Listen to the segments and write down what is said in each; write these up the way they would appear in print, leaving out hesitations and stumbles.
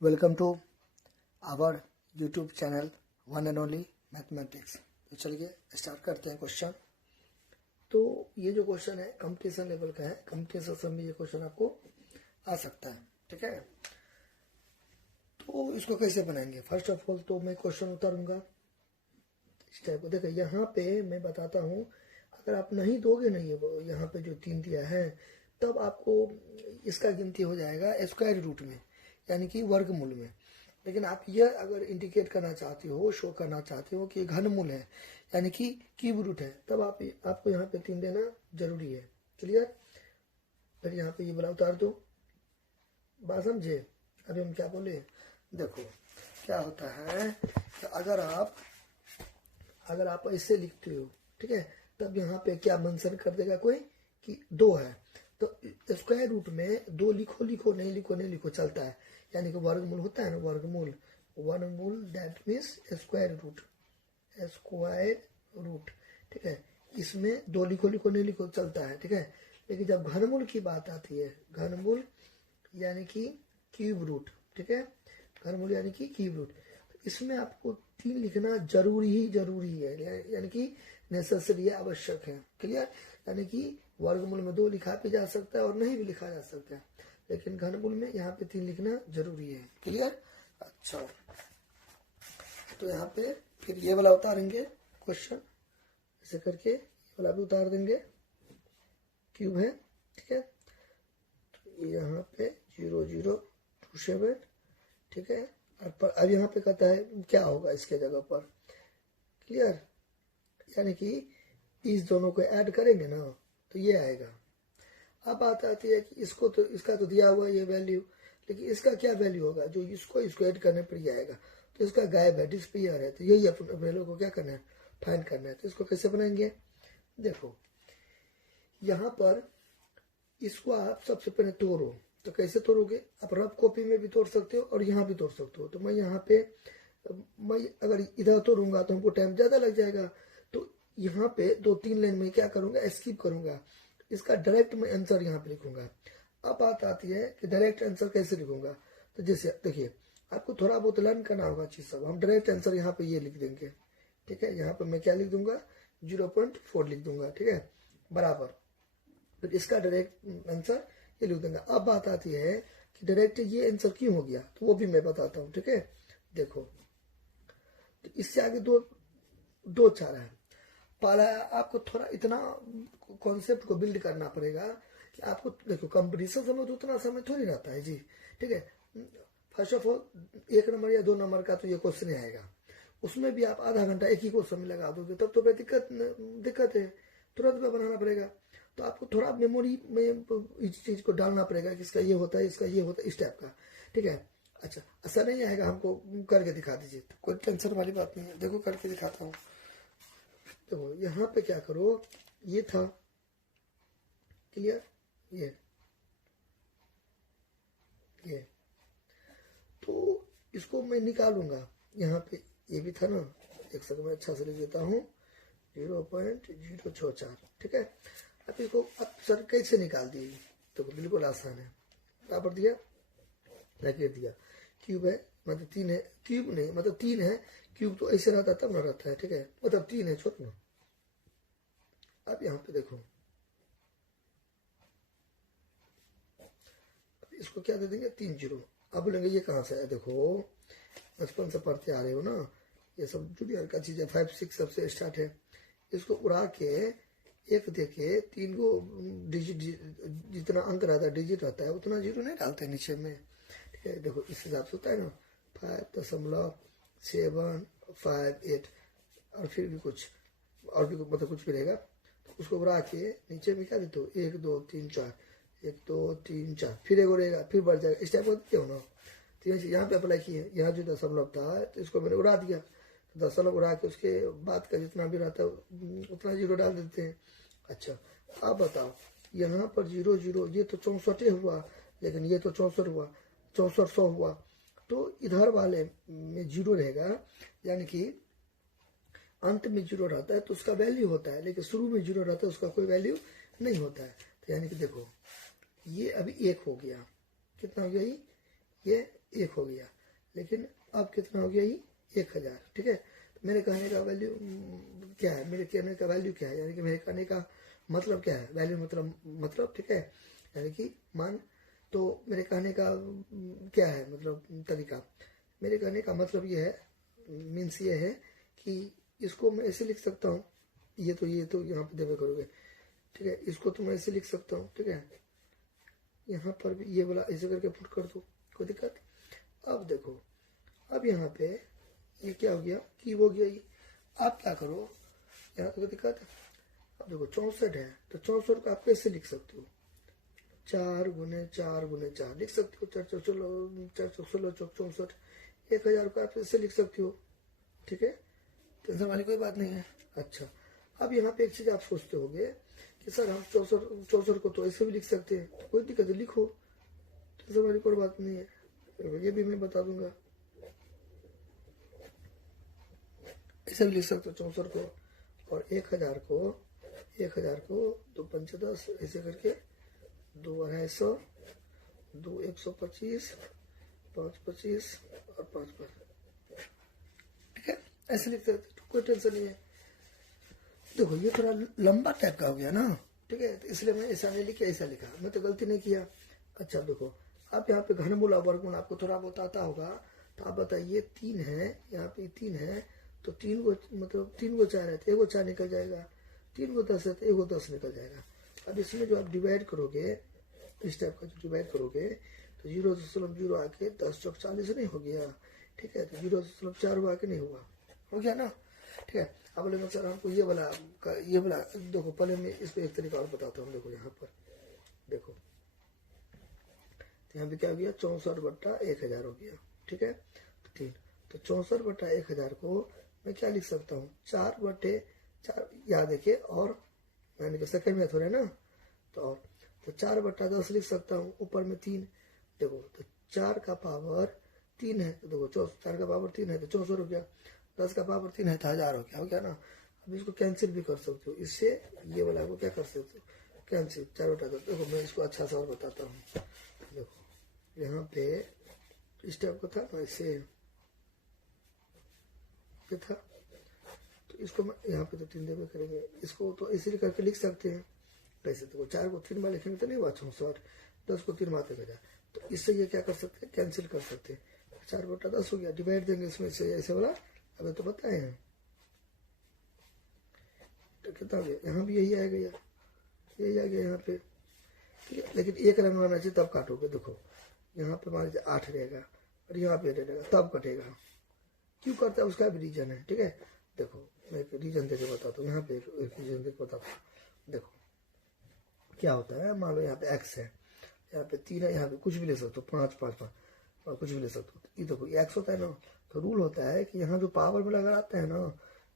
Welcome to our YouTube channel one and only mathematics. तो चलिए start करते हैं क्वेश्चन। तो ये जो क्वेश्चन है कंपटीशन लेवल का है, कंपटीशन में ये क्वेश्चन आपको आ सकता है, ठीक है। तो इसको कैसे बनाएंगे, फर्स्ट ऑफ ऑल तो मैं क्वेश्चन उतारूंगा इस टाइप को। देखिए यहाँ पे मैं बताता हूँ, अगर आप नहीं दोगे नहीं है यहाँ पे जो 3 दिया है, तब आपको इसका गिनती हो जाएगा स्क्वायर रूट में, यानी कि वर्गमूल में। लेकिन आप यह अगर इंडिकेट करना चाहते हो, शो करना चाहते हो कि घनमूल है यानी कि क्यूब रूट है, तब आपको यहाँ पे 3 देना जरूरी है। क्लियर। फिर यहाँ पे ये वाला उतार दो, बात समझे। अभी हम क्या बोले, देखो क्या होता है कि अगर आप ऐसे लिखते हो, ठीक है, तब यहाँ पे क्या मेंशन कर देगा कोई कि 2 है, तो स्क्वायर रूट में 2 लिखो नहीं लिखो चलता है। यानी कि वर्गमूल होता है ना, वर्गमूल दैट मीन्स स्क्वायर रूट, ठीक है। इसमें 2 लिखो नहीं लिखो चलता है, ठीक है। लेकिन जब घनमूल की बात आती है, घनमूल यानी कि क्यूब रूट, ठीक है, घनमूल यानी कि क्यूब रूट, तो इसमें आपको 3 लिखना जरूरी है, यानी कि नेसेसरी है, आवश्यक है। क्लियर। यानी कि वर्गमूल में 2 लिखा भी जा सकता है और नहीं भी लिखा जा सकता है, लेकिन घनमूल में यहाँ पे 3 लिखना जरूरी है। क्लियर। अच्छा, तो यहाँ पे फिर ये वाला उतारेंगे क्वेश्चन, ऐसे करके ये वाला भी उतार देंगे, क्यूब है, ठीक है। तो यहाँ पे 0 0 2 7, ठीक है। अब यहाँ पे कहता है क्या होगा इसके जगह पर। क्लियर। यानी कि इस दोनों को ऐड करेंगे ना तो ये आएगा। अब बात आती है कि इसका तो दिया हुआ ये वैल्यू, लेकिन इसका क्या वैल्यू होगा जो इसको ऐड करने पर ये आएगा। तो इसका गायब है, डिस्पियर है, तो यही अपने लोगों को क्या करना है, फाइंड करना है। तो इसको कैसे बनाएंगे, देखो यहाँ पर इसको आप सबसे पहले तोड़ो। तो कैसे तोड़ोगे, आप रफ कॉपी में भी तोड़ सकते हो और यहाँ भी तोड़ सकते हो। तो मैं यहाँ पे अगर इधर तोड़ूंगा तो हमको टाइम ज्यादा लग जाएगा, तो यहाँ पे 2-3 लाइन में क्या करूंगा, स्किप करूंगा, इसका डायरेक्ट मैं आंसर यहाँ पे लिखूंगा। अब बात आती है कि डायरेक्ट आंसर कैसे लिखूंगा। तो जैसे देखिए आपको थोड़ा बहुत लर्न करना होगा चीज सब। हम डायरेक्ट आंसर यहाँ पे ये लिख देंगे, ठीक है। यहाँ पे मैं क्या लिख दूंगा, 0.4 लिख दूंगा, ठीक है, बराबर। फिर इसका डायरेक्ट आंसर ये लिख देंगे। अब बात आती है कि डायरेक्ट ये आंसर क्यों हो गया, तो वो भी मैं बताता हूँ, ठीक है। देखो तो इससे आगे दो चारा है। पहला आपको थोड़ा इतना कॉन्सेप्ट को बिल्ड करना पड़ेगा कि आपको देखो कंपटीशन समय तो उतना समय थोड़ी रहता है जी, ठीक है। फर्स्ट ऑफ ऑल 1 नंबर या 2 नंबर का तो ये क्वेश्चन आएगा, उसमें भी आप आधा घंटा एक ही क्वेश्चन में लगा दोगे, तब तो दिक्कत है, तुरंत में बनाना पड़ेगा। तो आपको थोड़ा मेमोरी में इस चीज को डालना पड़ेगा कि इसका ये होता है, इसका ये होता है, इस टाइप का, ठीक है। अच्छा, ऐसा नहीं आएगा, हमको करके दिखा दीजिए, तो कोई टेंशन वाली बात नहीं है। देखो करके दिखाता हूँ। देखो यहाँ पे क्या करो, ये था, क्लियर, ये तो इसको मैं निकालूंगा। यहाँ पे ये भी था ना, एक सेकंड में अच्छा से लिख देता हूँ, 0.064, ठीक है। अब इसको अब सर कैसे निकाल दिए, तो बिल्कुल आसान है। बराबर दिया, ब्रैकेट दिया, क्यूब है मतलब 3 है, क्यूब नहीं मतलब 3 है, क्यूब तो ऐसे रहता तब ना रहता है, ठीक है, मतलब 3 है, छोड़ ना। अब यहाँ पे देखो, इसको क्या दे देंगे, 3 0। अब बोलेंगे ये कहाँ से है, देखो बचपन से पढ़ते आ रहे हो ना, ये सब जूनियर का चीज है, 5 6 सबसे स्टार्ट है। इसको उड़ा के 1 देके 3 को डिजिट, जितना अंक रहता है, डिजिट रहता है, उतना 0 नहीं डालते नीचे में, ठीक है। देखो इस हिसाब से होता है ना, 5.758 और फिर भी कुछ और भी मतलब कुछ भी रहेगा। तो उसको उड़ा के नीचे में क्या देते हो, 1 2 3 4, 1 2 3 4, फिर एक रहेगा, फिर बढ़ जाएगा, इस टाइप का देते हो ना। तो यहाँ पे अप्लाई किए, यहाँ जो दशमलव था तो इसको मैंने उड़ा दिया, तो दशमलव उड़ा के उसके बाद का जितना भी रहता है उतना 0 डाल देते हैं। अच्छा, अब बताओ यहाँ पर 0 0, ये तो 64 हुआ, लेकिन ये तो 64 हुआ, 6400 हुआ, तो इधर वाले में 0 रहेगा, यानी कि अंत में 0 रहता है तो उसका वैल्यू होता है, लेकिन शुरू में 0 रहता है उसका कोई वैल्यू नहीं होता है। तो यानी कि देखो ये अभी 1 हो गया, कितना हो गया, ये 1 हो गया, लेकिन अब कितना हो गया ये 1000, ठीक है। तो मेरे कहने का वैल्यू क्या है, मेरे कहने का वैल्यू क्या है, यानी कि मेरे कहने का मतलब क्या है, वैल्यू मतलब ठीक है, यानी कि मान। तो मेरे कहने का क्या है मतलब तरीका, मेरे कहने का मतलब ये है, मीन्स ये है कि इसको मैं ऐसे लिख सकता हूँ, ये तो यहाँ पे देवे करोगे, ठीक है। इसको तो मैं ऐसे लिख सकता हूँ, ठीक है। यहाँ पर भी ये वाला ऐसे करके पुट कर दो, कोई दिक्कत। अब देखो, अब यहाँ पे ये क्या हो गया, की हो गया ये। आप क्या करो, यहाँ तो कोई दिक्कत है। अब देखो 64 है, तो 64 को आप कैसे लिख सकते हो, 4 गुने 4 गुने 4 लिख सकते हो, 4 4 16 64, 1000 को आप ऐसे लिख सकते हो, ठीक है। टेंशन वाली कोई बात नहीं है। अच्छा, अब यहाँ पे एक चीज आप सोचते होगे कि सर हम 64 को तो ऐसे भी लिख सकते हैं, तो कोई दिक्कत है, लिखो, टेंशन वाली कोई बात नहीं है, ये भी मैं बता दूंगा। ऐसे भी लिख सकते हो 64 को, और 1000 को 2 5 10 ऐसे करके 2 250, 2 125, 5 25 और 5 5, ठीक है। ऐसे लिख सकते, तो कोई टेंशन नहीं है। देखो ये थोड़ा लंबा टाइप का हो गया ना, ठीक है, तो इसलिए मैं ऐसा नहीं लिखा, ऐसा लिखा, मैं तो गलती नहीं किया। अच्छा देखो, आप यहाँ पे घनमूल और वर्गमूल आपको थोड़ा बहुत आता होगा, तो आप बताइए 3 है, यहाँ पे 3 है, तो 3 को मतलब 3 को 4 है तो 1 को 4 निकल जाएगा, 3 को 10 है तो 1 को 10 निकल जाएगा। अब इसमें जो आप डिवाइड करोगे, इस टाइप का जो डिवाइड करोगे, तो 0.0 आके 10 चौक 40 नहीं हो गया, ठीक है, तो 0.4 हुआ कि नहीं हुआ, हो गया ना, ठीक है। अब बोले सर हमको ये वाला देखो, पहले मैं इसको एक तरीका और बताता हूँ। देखो यहाँ पर देखो, तो यहाँ पे क्या हो गया, 64/1000 हो गया, ठीक है। तो 3, तो 64/1000 को मैं क्या लिख सकता हूँ, 4/4, याद देखिए, और मैंने कहा सेकंड में थोड़े ना, तो 4/10 लिख सकता हूँ, ऊपर में 3, देखो तो 4 का पावर 3 है, तो देखो 4 का पावर 3 है तो 64 हो गया, 10 का पावर 3 है तो 1000 हो गया ना। अब इसको कैंसिल भी कर सकते हो, इससे ये वाला को क्या कर सकते हो, कैंसिल, 4/10। देखो मैं इसको अच्छा सा और बताता हूँ, देखो यहाँ पे इस टाइप का था ना, इससे ये था, तो इसको मैं यहाँ पे तो 3 देवे करेंगे, इसको तो इसीलिए करके लिख सकते हैं कैसे, तो 4 को 3 बार लिखेंगे तो नहीं हुआ 64, 10 को 3 बार 1000, तो इससे ये क्या कर सकते हैं, कैंसिल कर सकते हैं, 4/10 हो गया, डिवाइड देंगे इसमें से, ऐसे वाला अभी तो बताए हैं, तो कितना हो गया, यहाँ भी यही आ गया, यही आ गया यहाँ पे, ठीक है। लेकिन एक रंग आना चाहिए तब काटोगे, देखो यहाँ पे मान लीजिए 8 रहेगा और यहाँ पे रहेगा, तब कटेगा, क्यों करता है उसका भी रीजन है, ठीक है। देखो मैं एक रीजन देके बताता हूँ, यहाँ पे एक रीजन देके बताता हूँ। देखो क्या होता है, मान लो यहाँ पे x है, यहाँ पे 3 है, यहाँ पे कुछ भी ले सकते हो, 5 5 5 और कुछ भी ले सकते हो, ये देखो ये x होता है ना, तो रूल होता है कि यहाँ जो पावर में लगाते हैं ना,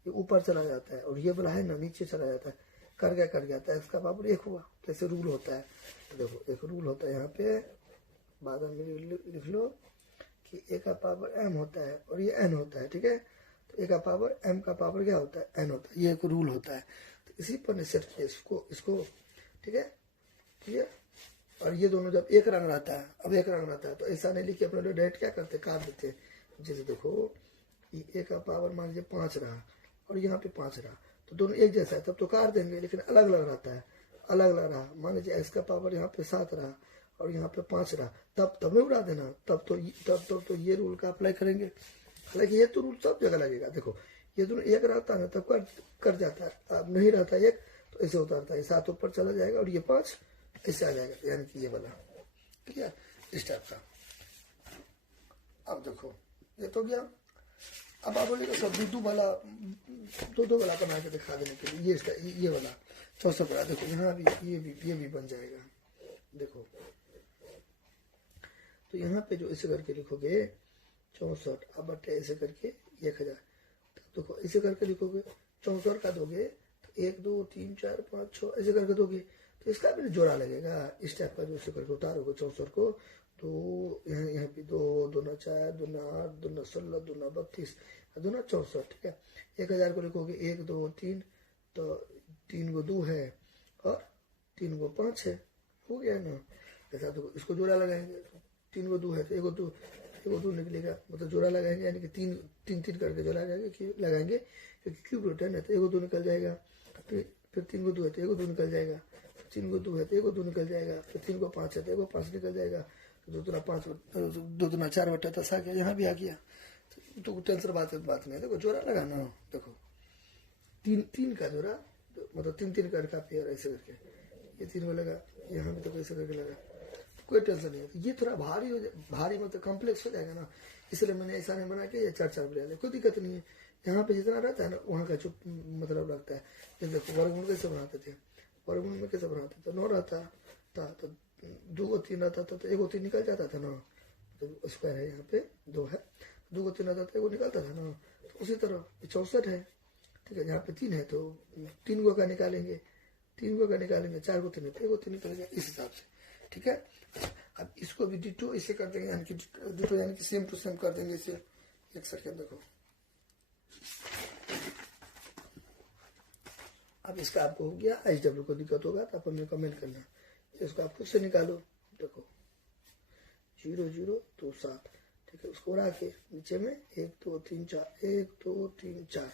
ये ऊपर चला जाता है, और ये वाला है ना नीचे चला जाता है, कट गया, तो x का पावर 1 हुआ, कैसे रूल होता है। तो देखो एक रूल होता है यहाँ पे, बाद में लिख लो कि a का पावर m होता है और ये n होता है, ठीक है। तो a का पावर m का पावर क्या होता है, n होता है, ये एक रूल होता है, तो इसी पर सेट किया इसको, ठीक है, क्लियर। और ये दोनों जब एक रंग रहता है, अब एक रंग रहता है तो ऐसा नहीं लिखे अपने लोग डायरेक्ट क्या करते, काट देते हैं। जैसे देखो ये का पावर मान लीजिए 5 रहा और यहाँ पे 5 रहा, तो दोनों एक जैसा है तब तो काट देंगे, लेकिन अलग अलग रहता है, अलग अलग रहा, मान लीजिए x का पावर यहाँ पे 7 रहा और यहाँ पे 5 रहा, तब नहीं उड़ा देना, तब तो ये रूल का अप्लाई करेंगे। हालांकि ये तो रूल सब जगह लगेगा, देखो ये दोनों एक रहता है ना तब कर जाता है, अब नहीं रहता एक तो ऐसे उतरता है, 7 ऊपर चला जाएगा और ये 5 ऐसे आ जाएगा, यानी कि ये वाला, क्लियर, इस टाइप का। अब देखो ये तो गया, अब आप बोलेगा सब दो वाला वाला बना के दिखा देने के लिए, ये इसका ये वाला 64 वाला, देखो यहाँ भी ये भी बन जाएगा, देखो तो यहाँ पे जो ऐसे करके लिखोगे 64, अब बटे ऐसे करके 1000, देखो ऐसे करके लिखोगे 64 का दोगे तो 1 2 3 4 5 6 ऐसे करके दोगे, तो इसका भी जोड़ा लगेगा, इस टाइप का जो ऐसे करके उतारोगे 64 को, तो यहाँ पे 2 2 4 2 8 2 16 2 32 2 64, ठीक है। 1000 को लिखोगे 1 2 3, तो 3 को 2 है और 3 को 5 है, हो गया ना, ऐसा देखो इसको जोड़ा लगाएंगे, तीन को 2 है तो एगो 2 निकलेगा, मतलब जोड़ा लगाएंगे यानी कि तीन तीन तीन करके जोड़ा लगाएंगे क्योंकि क्यूब रूट है ना, तो एगो 2 निकल जाएगा। फिर 3 को 2 है तो एगो 2 निकल जाएगा, 3 को 2 है तो एगो 2 निकल जाएगा, फिर 3 को 5 है तो एगो 5 निकल जाएगा, 2 दूना 5, 2 दूना 4 बटा 10 आ गया, यहाँ भी आ गया। तो टेंशन बात नहीं, देखो जोड़ा लगाना हो, देखो तीन का जोड़ा, मतलब तीन का पेयर ऐसे करके, ये 3 को लगा, यहाँ भी तो ऐसे करके लगा, कोई टेंशन नहीं है। ये थोड़ा भारी मतलब कॉम्प्लेक्स हो जाएगा ना, इसलिए मैंने ऐसा नहीं बना के ये 4 बना लिया, कोई दिक्कत नहीं है। यहाँ पे जितना रहता है ना वहाँ का चुप मतलब लगता है। जैसे देखो वर्गमूल कैसे बनाते थे, वर्गमूल में कैसे बनाते थे, 9 रहता था तो 2 को 3 रहता था तो एगो 3 निकल जाता था ना, तो स्क्वायर है यहाँ पे 2 है, 2 को 3 रहता था एगो निकलता था ना, तो उसी तरह 64 है, ठीक है। यहाँ पे 3 है तो 3 को का निकालेंगे, 3 को का निकालेंगे, 4 को 3 है तो एगो 3 निकलेगा, इस हिसाब से, ठीक है। अब इसको भी डिटो इसे कर देंगे, यानी कि डिटो यानी कि सेम टू सेम कर देंगे इसे। एक सेकंड देखो, अब इसका आपको हो गया, एच डब्ल्यू को दिक्कत होगा तो आप हमें कमेंट करना, इसको आप खुद से निकालो। देखो 0 0 2 7, ठीक है, उसको उड़ा के नीचे में 1 2 3 4, 1 2 3 4,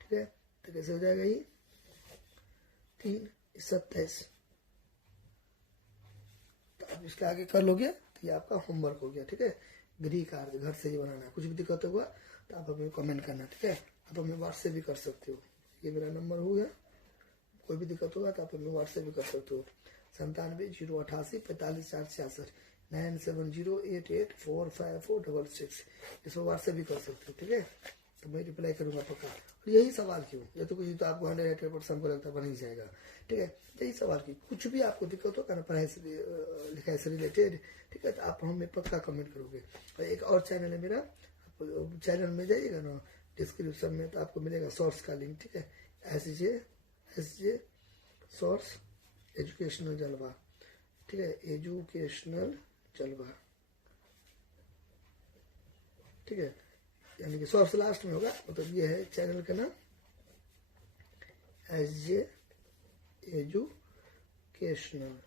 ठीक है। तो कैसे हो जाएगा ये 3 27, तो आप इसके आगे कर लोगे तो ये आपका होमवर्क हो गया, ठीक है। गृह कार्य घर से ही बनाना है, कुछ भी दिक्कत होगा तो आप हमें कमेंट करना, ठीक है। आप हमें व्हाट्सएप भी कर सकते हो, ये मेरा नंबर हो गया, कोई भी दिक्कत होगा तो आप हमें व्हाट्सएप भी कर सकते हो, 97 088 45 4 66 9708845466, इसमें व्हाट्सएप भी कर सकते हो, ठीक है। तो मैं रिप्लाई करूंगा पक्का। और यही सवाल क्यों, ये तो कुछ तो आपको 100% हमको लगता है बन ही जाएगा, ठीक है। यही सवाल की कुछ भी आपको दिक्कत हो ना पढ़ाई से लिखाई से रिलेटेड, ठीक है, तो आप हमें पक्का कमेंट करोगे। और एक और चैनल है मेरा, चैनल में जाइएगा ना डिस्क्रिप्शन में तो आपको मिलेगा सोर्स का लिंक, ठीक है। एस जे सोर्स एजुकेशनल जलवा, ठीक है, एजुकेशनल जलवा, ठीक है, यानी कि सोर्स लास्ट में होगा, मतलब ये है चैनल का नाम, एसजे एजुकेशनल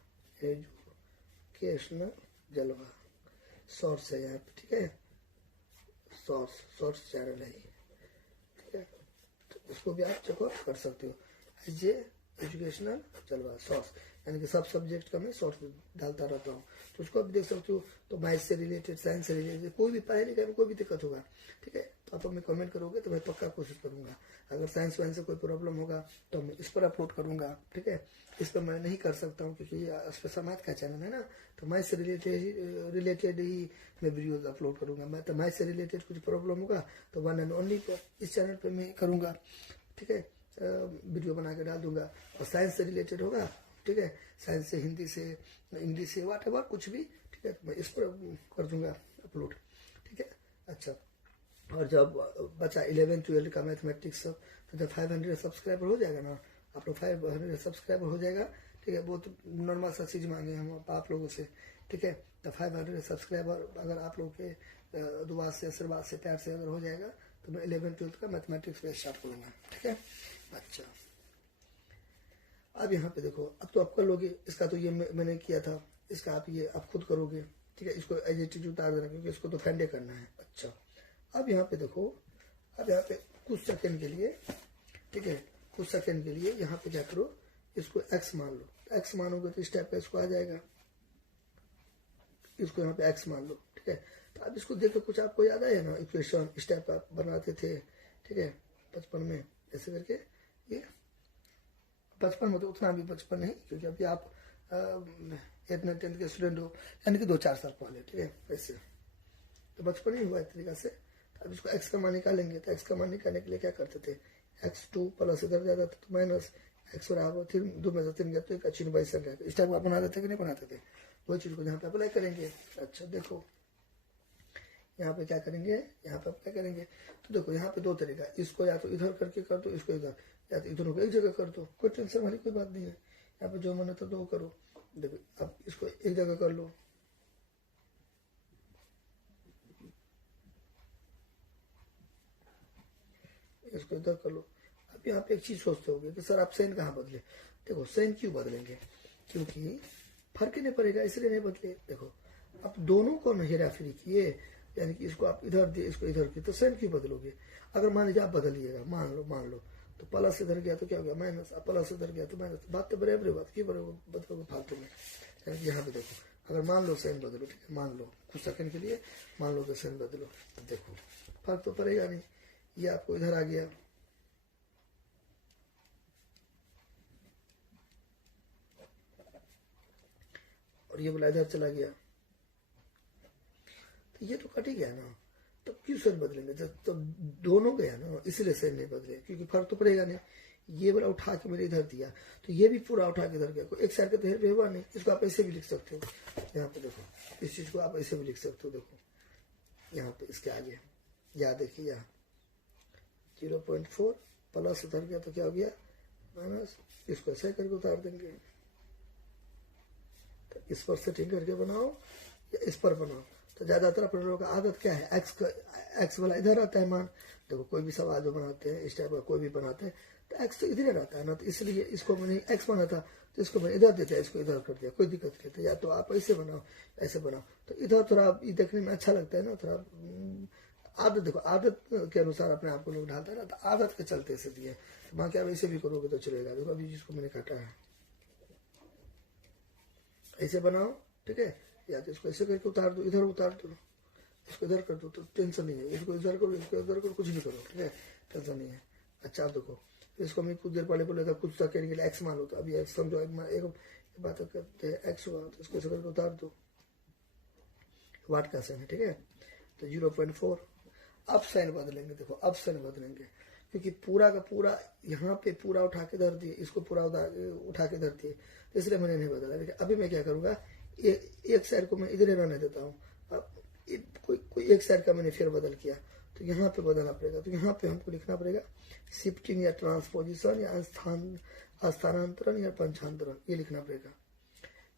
जलवा, सोर्स है यहाँ पे, ठीक है, सोर्स चैनल है, ठीक है। तो उसको भी आप चेकआउट कर सकते हो, एसजे एजुकेशनल जलवा सोर्स, यानी कि सब सब्जेक्ट का मैं सोर्स डालता रहता हूँ, तो उसको आप देख सकते हो। तो मैथ से रिलेटेड, साइंस से रिलेटेड, कोई भी पढ़ाई लिखाई में कोई भी दिक्कत होगा, ठीक है, तो आप हमें कमेंट करोगे तो मैं पक्का कोशिश करूंगा। अगर साइंस वाइंस से कोई प्रॉब्लम होगा तो मैं इस पर अपलोड करूंगा, ठीक है। इस पर मैं नहीं कर सकता हूँ क्योंकि इस पर समाज का चैनल है ना, तो मैथ से रिलेटेड ही मैं वीडियोज अपलोड करूंगा। मैं तो मैथ से रिलेटेड कुछ प्रॉब्लम होगा तो 1 एंड ओनली पर इस चैनल पर मैं करूंगा, ठीक है, वीडियो बना के डाल दूंगा। और साइंस से रिलेटेड होगा, ठीक है, साइंस से, हिंदी से, इंग्लिश से, वाट एवर कुछ भी, ठीक है, मैं इस पर कर दूंगा अपलोड, ठीक है। अच्छा, और जब बचा 11 12 का मैथमेटिक्स सब, तो जब 500 सब्सक्राइबर हो जाएगा ना, आप लोग 500 सब्सक्राइबर हो जाएगा, ठीक है, बहुत नॉर्मल सा चीज़ मांगे हम आप लोगों से, ठीक है। तो 500 सब्सक्राइबर अगर आप लोग के दुआ से, आशीर्वाद से, प्यार से अगर हो जाएगा तो मैं 11 12 का मैथमेटिक्स पे स्टार्ट करूँगा, ठीक है। अच्छा, अब यहाँ पे देखो, अब तो आप कर लोगे इसका, तो ये मैंने किया था, इसका आप ये आप खुद करोगे, ठीक है। इसको एज इट इज उतार देना क्योंकि इसको तो फैंडे करना है। अच्छा, अब यहाँ पे देखो, अब यहाँ पे कुछ सेकंड के लिए, ठीक है, कुछ सेकंड के लिए यहाँ पे क्या करो, इसको x मान लो, x मानोगे तो इस टाइप का इसको आ जाएगा, इसको यहाँ पे x मान लो, ठीक है। तो अब इसको देखो, कुछ आपको याद आया ना, इक्वेशन इस टाइप का बनाते थे, ठीक है, बचपन में ऐसे करके। ये बचपन में तो उतना भी बचपन नहीं, क्योंकि अभी आप 8th 9th 10th के स्टूडेंट हो, यानी कि 2-4 साल पहले, ठीक है, ऐसे तो बचपन ही हुआ एक तरीका से। अब इसको x का मान निकालेंगे, तो x का मान निकालने के लिए क्या करते थे, x2 प्लस इधर जाता था तो माइनस x बराबर 2 में से 3 गया तो एक चिन्ह बाई संख्या, इस टाइप का बनाते थे कि नहीं बनाते थे, वही चीज को यहाँ पे अप्लाई करेंगे। अच्छा देखो, यहाँ पे क्या करेंगे, यहाँ पे क्या करेंगे, तो देखो यहाँ पे 2 तरीका, इसको या तो इधर करके कर दो, इसको इधर, या तो इधर को एक जगह कर दो, कोई टेंशन वाली कोई बात नहीं है। यहाँ पे जो मन होता तो वो करो। देखो अब इसको एक जगह कर लो, इसको इधर कर लो। अब यहाँ पे एक चीज सोचते होगे कि सर आप साइन कहाँ बदले, देखो साइन क्यों बदलेंगे, क्योंकि फर्क ही नहीं पड़ेगा इसलिए नहीं बदले। देखो आप दोनों को हेरा फेरी किए, यानी कि इसको आप इधर दिए, इसको इधर किए, तो साइन क्यों बदलोगे? अगर मान लीजिए आप बदलिएगा, मान लो तो प्लस इधर गया तो क्या हो गया माइनस, प्लस इधर गया तो माइनस, बात तो बराबर बात क्यों बदलोगे फालतू में? यानी कि यहाँ पे देखो, अगर मान लो साइन बदलो, ठीक है, मान लो कुछ सेकंड के लिए मान लो तो साइन बदलो, तो देखो फर्क तो पड़ेगा नहीं। ये आपको इधर आ गया, और ये बोला इधर चला गया, तो ये तो कट ही गया ना, तो क्यों साइन बदलेंगे? जब तो दोनों गया ना, इसलिए साइन नहीं बदले, क्योंकि फर्क तो पड़ेगा नहीं। ये वाला उठा के मैंने इधर दिया, तो ये भी पूरा उठा के इधर गया, कोई एक साइड का तो हेर हुआ नहीं। इसको आप ऐसे भी लिख सकते हो, यहाँ पे देखो, इस चीज को आप ऐसे भी लिख सकते हो, देखो यहाँ पे इसके आगे या देखिए यहाँ 0.4 प्लस उधर गया तो क्या हो गया माइनस, इसको ऐसे करके उतार देंगे। तो इस पर सेटिंग करके बनाओ या इस पर बनाओ, तो ज्यादातर अपने लोगों का आदत क्या है, एक्स वाला इधर आता है मान। देखो कोई भी सवाल जो बनाते हैं इस टाइप का कोई भी बनाते हैं तो एक्स तो इधर रहता है ना, तो इसलिए इसको मैंने एक्स बना था तो इसको मैंने इधर देता, इसको इधर कर दिया, कोई दिक्कत नहीं था। या तो आप ऐसे बनाओ, ऐसे बनाओ, तो इधर थोड़ा ये देखने में अच्छा लगता है ना, थोड़ा आदत, देखो आदत के अनुसार अपने आप को लोग ढालता है ना, तो आदत के चलते ऐसे दिए। तो बाकी आप ऐसे भी करोगे तो चलेगा। देखो अभी जिसको मैंने काटा है ऐसे बनाओ, ठीक है, या तो इसको ऐसे करके उतार दो, इधर उतार दो, इसको इधर कर दो, तो टेंशन नहीं है। इसको इधर करो, इसको इधर करो, कुछ भी करो, ठीक है, टेंशन नहीं है। अच्छा आप देखो, इसको मैं कुछ देर पहले बोला था कुछ सेकंड के लिए एक्स मान लो, तो अभी एक्स समझो, एक बात करते हैं, एक्स हुआ तो इसको ऐसे करके उतार दो, वाट का साइन है, ठीक है। तो 0.4 अब साइन बदलेंगे, देखो अब साइन बदलेंगे, क्योंकि पूरा का पूरा यहाँ पे पूरा उठा के धर दिए, इसको पूरा उठा के धर दिए, तो इसलिए मैंने नहीं बदला। लेकिन अभी मैं क्या करूंगा, एक साइड को मैं इधर रहने देता हूँ। अब कोई एक साइड का मैंने फिर बदल किया, तो यहाँ पे बदलना पड़ेगा। तो यहाँ पे हमको लिखना पड़ेगा शिफ्टिंग या ट्रांसपोजिशन या स्थानांतरण या पंचांतरण, ये लिखना पड़ेगा।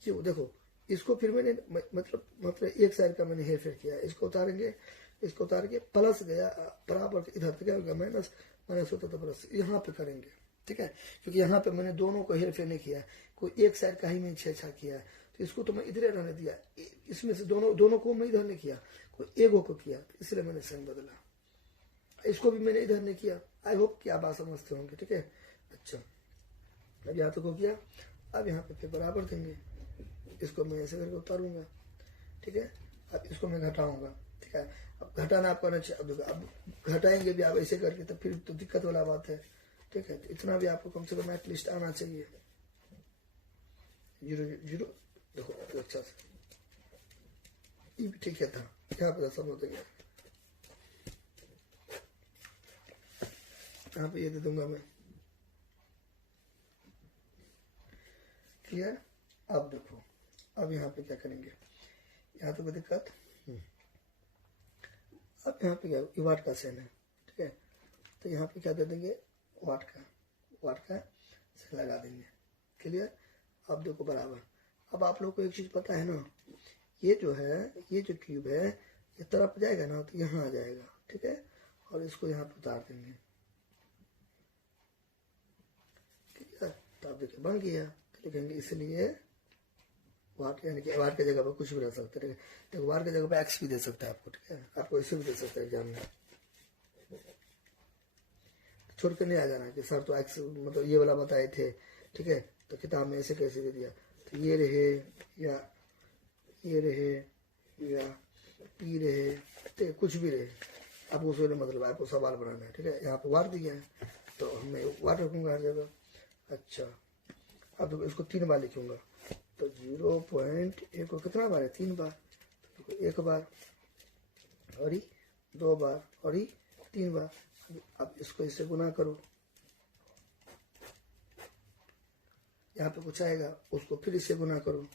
क्यों? देखो इसको फिर मैंने मतलब एक साइड का मैंने हेर फेर किया, इसको उतारेंगे, इसको उतार के प्लस गया बराबर इधर तो क्या होगा माइनस, माइनस होता तो प्लस, यहाँ पे करेंगे, ठीक है, क्योंकि यहाँ पे मैंने दोनों को हेर फेर नहीं किया, कोई एक साइड का ही मैंने छेछा किया है, तो इसको तो मैं इधर रहने दिया, इसमें से दोनों को मैं इधर नहीं किया, कोई एगो को किया, इसलिए मैंने साइन बदला। इसको भी मैंने इधर नहीं किया। आई होप कि आप बात समझते होंगे, ठीक है। अच्छा अब यहाँ तक हो गया, अब यहाँ पे बराबर देंगे, इसको मैं ऐसे करके उतारूंगा, ठीक है। अब इसको मैं घटाऊंगा, ठीक है। अब घटाना आप करना चाहिए, अब घटाएंगे भी आप ऐसे करके, तो फिर तो दिक्कत वाला बात है, ठीक है। तो इतना भी आपको कम से कम एटलीस्ट आना चाहिए। 0 देखो अच्छा से ये भी ठीक है था, यहाँ पे समझ देंगे, यहाँ पे ये दे दूंगा मैं, क्लियर। अब देखो अब यहाँ पे क्या करेंगे, यहाँ तो कोई दिक्कत, अब यहाँ पे क्या वाट का साइन है, ठीक है, तो यहाँ पे क्या दे देंगे वाट का साइन लगा देंगे, क्लियर। अब देखो बराबर। अब आप लोग को एक चीज पता है ना, ये जो है ये जो क्यूब है ये तरफ जाएगा ना तो यहाँ आ जाएगा, ठीक है, और इसको यहाँ पे उतार देंगे, क्लियर। तो आप देखिए बन गया, तो लिखेंगे इसलिए वाट, यानी कि वाट की जगह पर कुछ भी रह सकता है, तो वाट की जगह पर एक्स भी दे सकता है आपको, ठीक है, आपको इसे भी दे सकता है एग्जाम में, छोड़ कर नहीं आ जाना कि सर तो एक्स मतलब ये वाला बताए थे, ठीक है, तो किताब में ऐसे कैसे दे दिया, तो ये रहे या ये रहे या पी रहे, ठीक है, कुछ भी रहे, आपको उसमें मतलब आपको सवाल बनाना है, ठीक है। यहाँ पे वाट दिया है तो मैं वाट रखूंगा हर जगह। अच्छा अब देखो इसको 3 बार लिखूंगा, तो 0.1 को कितना बार है 3 बार, तो 1 बार और 2 बार और 3 बार। अब इसको इससे गुना करो, यहाँ पे कुछ आएगा उसको फिर इससे गुना करो,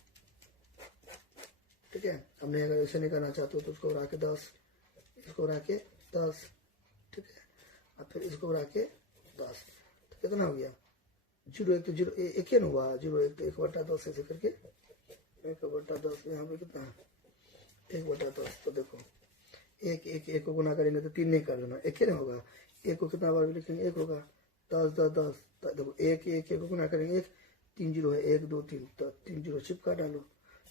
ठीक है। हमने अगर ऐसे नहीं करना चाहते हो तो उसको बढ़ा के 10, इसको बढ़ा के 10, ठीक है, और फिर इसको बढ़ा के 10, तो कितना हो गया 0 1 तो 0 एक ही ना हुआ, 0 1 तो 1/10 ऐसे करके 1/10, यहाँ पे कितना है 1/10, तो देखो 1 को गुना करेंगे तो 3 नहीं कर देना, एक ही ना होगा, 1 को कितना बार लिखेंगे 1 होगा, 10 10 10, देखो 1 को गुना करेंगे 1, 3 0 है 1 2 3, तो 3 0 चिपका डालो,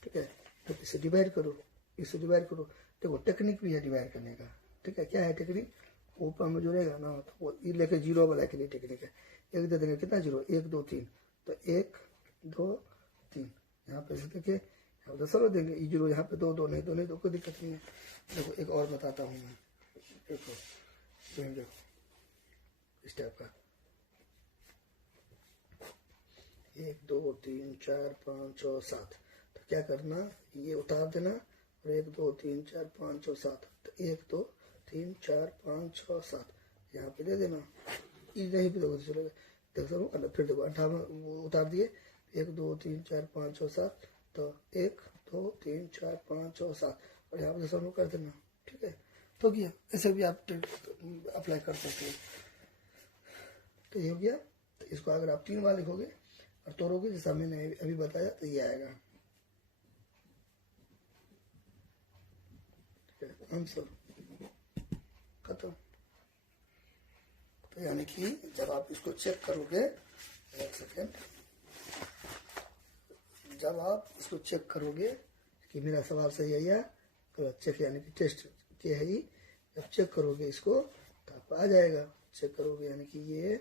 ठीक है, तो इसे डिवाइड करो, इससे डिवाइड करो। देखो टेक्निक भी है डिवाइड करने का, ठीक है। क्या है टेक्निक? ऊपर में जो रहेगा ना तो वो ये लेके जीरो वाला के लिए टेक्निक है। एक दे देंगे कितना जीरो, 1 2 3, तो 1 2 3 यहाँ पे से देखिए यहाँ पे सरल देंगे, ये जीरो यहाँ पे 2 2 नहीं, 2 नहीं तो कोई दिक्कत नहीं है। देखो एक और बताता हूँ मैं, देखो इस टाइप का 1 2 3 4 5 6 7, तो क्या करना, ये उतार देना और 1 2 3 4 5 6 7, तो 1 2 3 4 5 6 7 यहाँ पे दे देना। ये नहीं भी दोगे तो चलेगा। देख सकूँ फिर देखो 58 उतार दिए, 1 2 3 4 5 6 7, तो 1 2 3 4 5 6 7 और यहाँ पे सॉल्व कर देना, ठीक है। तो गया, ऐसे भी आप अप्लाई कर सकते हो। तो ये हो गया। तो इसको अगर आप 3 बार लिखोगे और तोड़ोगे जैसा मैंने अभी बताया तो ये आएगा, ठीक है, आंसर खत्म। तो यानी कि जब आप इसको चेक करोगे, एक सेकेंड, जब आप इसको चेक करोगे कि मेरा सवाल सही है या गलत, चेक यानी कि टेस्ट के है ही, जब चेक करोगे इसको तो आपको आ जाएगा। चेक करोगे यानी कि ये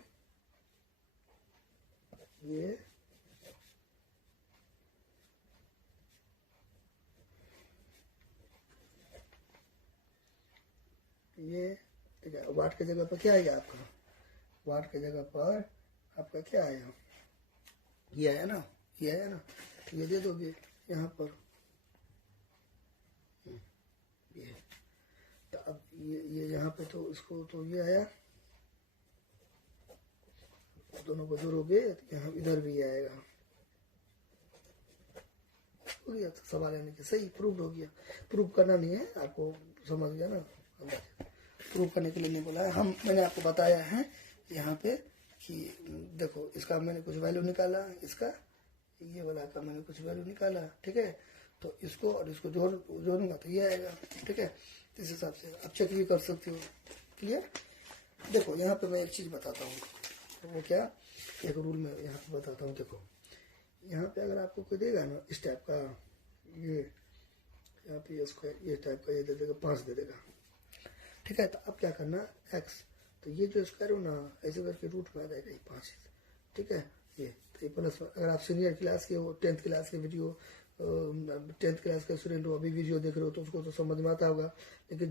ठीक है। वाट की जगह पर क्या आएगा आपका, वाट की जगह पर आपका क्या आएगा, ये आया ना, ये आया ना, तो ये दे दोगे यहाँ पर, ये तो अब ये यहाँ पे तो इसको तो ये आया, दोनों को जोड़ोगे तो यहाँ इधर भी आएगा, हो गया। तो सवाल यानी कि सही प्रूव हो गया। प्रूव करना नहीं है, आपको समझ गया ना, प्रूव करने के लिए नहीं बोला है। मैंने आपको बताया है यहाँ पे कि देखो इसका मैंने कुछ वैल्यू निकाला, इसका ये वाला का मैंने कुछ वैल्यू निकाला, ठीक है। तो इसको और इसको जोड़ूंगा तो ये आएगा, ठीक है। इस हिसाब से आप चेक भी कर सकते हो। क्लियर? देखो यहाँ पे मैं एक चीज़ बताता हूँ, वो क्या, एक रूल में यहाँ पे बताता हूँ। देखो यहाँ पे अगर आपको कोई देगा ना इस टाइप का, ये यहाँ पे स्क्वायर ये टाइप का ये दे देगा, 5 दे देगा, ठीक है। तो अब क्या करना, x, तो ये जो स्क्वायर हो ना ऐसे करके रूट में आ जाएगा ये 5, ठीक है। ये तो ये प्लस, अगर आप सीनियर क्लास के हो, 10th क्लास के वीडियो 10th क्लास का स्टूडेंट हो, अभी वीडियो देख रहे हो तो उसको तो समझ में आता होगा, लेकिन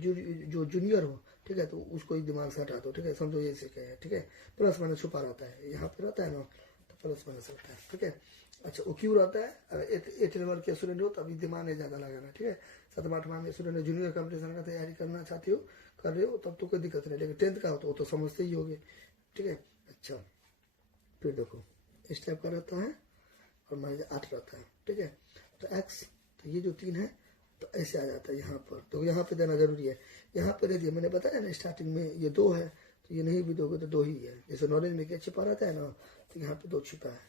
जो जूनियर हो, ठीक है, तो उसको ही दिमाग से हटा दो, ठीक है। समझो ये से क्या है, ठीक है। प्लस माइनस छुपा रहता है, यहाँ पे रहता है ना, तो प्लस माइनस रहता है, ठीक है। अच्छा वो क्यों रहता है, अगर 8 लेवल के स्टूडेंट हो तो अभी दिमाग नहीं ज़्यादा लगाना, ठीक है। 7वां 8वां में स्टूडेंट जूनियर कॉम्पिटिशन का तैयारी करना चाहते हो, कर रहे हो, तब तो कोई दिक्कत नहीं, लेकिन 10th का हो तो वो तो समझते ही होगे, ठीक है। अच्छा फिर देखो इस टाइप का रहता है और मान लीजिए 8 रहता है, ठीक है। तो x, तो ये जो 3 है तो ऐसे आ जाता है यहाँ पर, तो यहाँ पे देना जरूरी है। यहाँ पे दे दिया, मैंने बताया ना स्टार्टिंग में ये 2 है, तो ये नहीं भी दोगे तो 2 ही है। जैसे नॉलेज में क्या छिपा रहता है ना, तो यहाँ पे 2 छिपा है,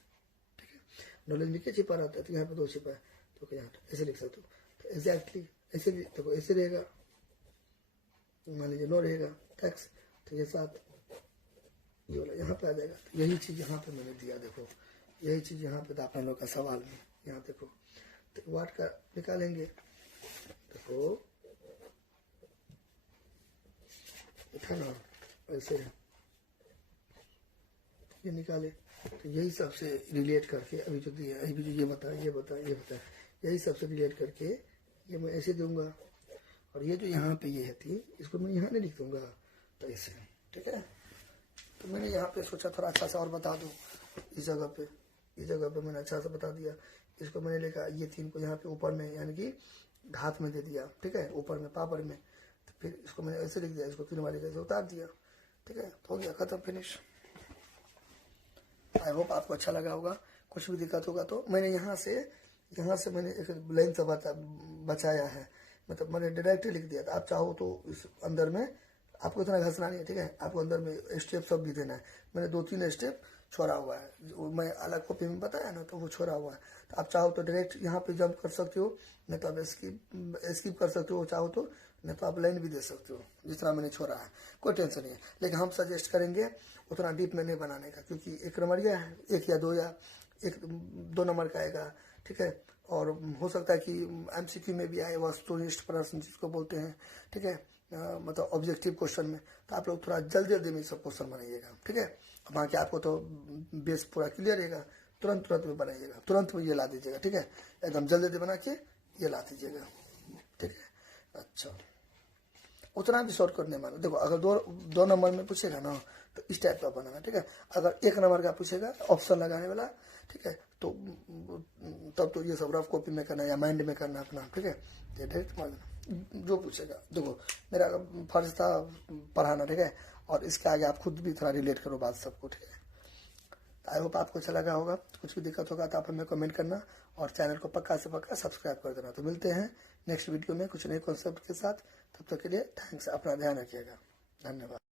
ठीक है। नॉलेज में क्या छिपा रहता है, तो यहाँ पे 2 छिपा है, तो यहाँ ऐसे लिख सकते हो। तो एग्जैक्टली ऐसे भी देखो, ऐसे रहेगा, मान लीजिए 9 रहेगा x, तो ये 7 ये वाला यहाँ पे आ जाएगा। तो यही चीज़ यहाँ पे मैंने दिया, देखो यही चीज़ यहाँ पे था आप लोग का सवाल में। यहाँ देखो तो वाट का निकालेंगे, देखो था ना ऐसे ये निकाले, तो यही सबसे रिलेट करके अभी जो दिया, अभी जो ये बता, यही सबसे रिलेट करके ये मैं ऐसे दूंगा, और ये जो यहाँ पे ये है थी इसको मैं यहाँ नहीं लिख दूंगा, तो ऐसे, ठीक है। तो मैंने यहाँ पे सोचा थोड़ा अच्छा सा और बता दूँ, इस जगह पे मैंने अच्छा सा बता दिया। इसको मैंने लिखा ये 3 को यहाँ पे ऊपर में यानी कि घात में दे दिया, ठीक है, ऊपर में पावर में, तो फिर इसको मैंने ऐसे लिख दिया, इसको 3 वाले कैसे उतार दिया, ठीक है। तो हो गया खत्म, फिनिश। आई होप आपको अच्छा लगा होगा। कुछ भी दिक्कत होगा तो मैंने यहाँ से मैंने एक लाइन से बचाया है, मतलब मैंने डायरेक्टली लिख दिया था। आप चाहो तो इस अंदर में आपको इतना घसना नहीं है, ठीक है। आपको अंदर में स्टेप सब भी देना है। मैंने 2-3 स्टेप छोड़ा हुआ है, मैं अलग कॉपी में बताया ना, तो वो छोड़ा हुआ है। तो आप चाहो तो डायरेक्ट यहाँ पे जंप कर सकते हो, नहीं तो आप स्किप कर सकते हो चाहो तो, नहीं तो आप लाइन भी दे सकते हो जितना मैंने छोड़ा है, कोई टेंशन नहीं है। लेकिन हम सजेस्ट करेंगे उतना डीप में नहीं बनाने का, क्योंकि 1 नंबरिया है, 1 या 2 या 1-2 नंबर का आएगा, ठीक है। और हो सकता है कि एमसीक्यू में भी आए, वस्तुनिष्ठ प्रश्न जिसको बोलते हैं, ठीक है, मतलब ऑब्जेक्टिव क्वेश्चन में। तो आप लोग थोड़ा जल्दी जल्दी में सब क्वेश्चन बनाइएगा, ठीक है। बाकी आपको तो बेस पूरा क्लियर रहेगा, तुरंत तुरंत में बनाइएगा, तुरंत में ये ला दीजिएगा, ठीक है, एकदम जल्दी जल्दी बना के ये ला दीजिएगा, ठीक है। अच्छा, उतना भी शॉर्टकट नहीं मानो। देखो अगर दो नंबर में पूछेगा ना तो इस टाइप का बनाना, ठीक है। अगर 1 नंबर का पूछेगा ऑप्शन लगाने वाला, ठीक है, तो तब तो ये सब रफ कॉपी में करना या माइंड में करना अपना, ठीक है। ये डायरेक्ट मार देना जो पूछेगा। देखो मेरा फर्ज था पढ़ाना, ठीक है, और इसके आगे आप खुद भी थोड़ा रिलेट करो बात सबको, ठीक है। आई होप आपको अच्छा लगा होगा। कुछ भी दिक्कत होगा तो आप हमें कमेंट करना और चैनल को पक्का से पक्का सब्सक्राइब कर देना। तो मिलते हैं नेक्स्ट वीडियो में कुछ नए कॉन्सेप्ट के साथ। तब तक के लिए थैंक्स, अपना ध्यान रखिएगा, धन्यवाद।